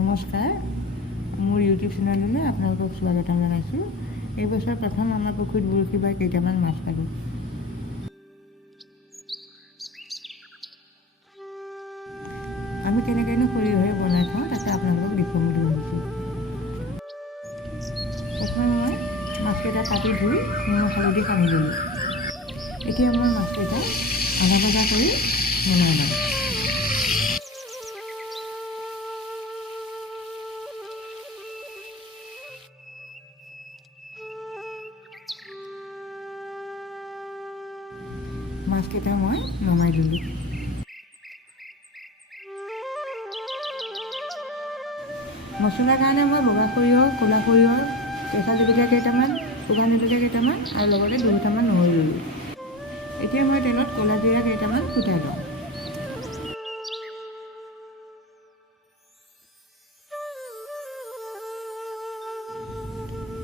নমস্কাৰ, মোৰ ইউটিউব চেনেললৈ আপোনালোকক স্বাগতম জনাইছোঁ। এই বছৰ প্ৰথম আমাৰ পুখুৰীত বৰশী বাই কেইটামান মাছ পালোঁ। আমি কেনেকৈনো সৰিয়হে বনাই খাওঁ তাকে আপোনালোকক দেখুৱাম বুলি ভাবিছোঁ। প্ৰথমে মই মাছকেইটা কাটি ধুই নিমখ হালধি সানি দিলোঁ। এতিয়া মই মাছকেইটা আধা ভজা কৰি বনাই লওঁ। মাছকেইটা মই নমাই দিলোঁ। মছলাৰ কাৰণে মই বগা সৰিয়হ, ক'লা সৰিয়হ, কেঁচা জলকীয়া কেইটামান, শুকান জলকীয়া কেইটামান আৰু লগতে দুটামান নহৰু ল'লোঁ। এতিয়া মই তেলত ক'লা জিৰা কেইটামান ফুটাই লওঁ।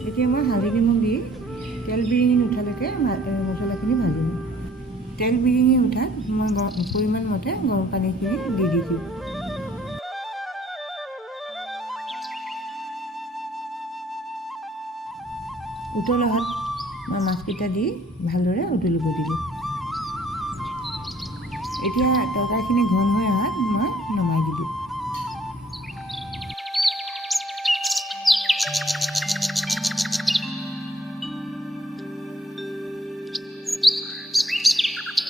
এতিয়া মই হালধি নিমখ দি তেল বিৰিঙি নুঠালৈকে মছলাখিনি ভাজিম। তেল বিৰিঙি উঠাত মই পৰিমাণ মতে গৰম পানীখিনি দি দিছোঁ। উতলাত মই মাছকেইটা দি ভালদৰে উতলিব দিলোঁ। এতিয়া তৰকাৰীখিনি ঘন হৈ অহাত মই নমাই দিলোঁ।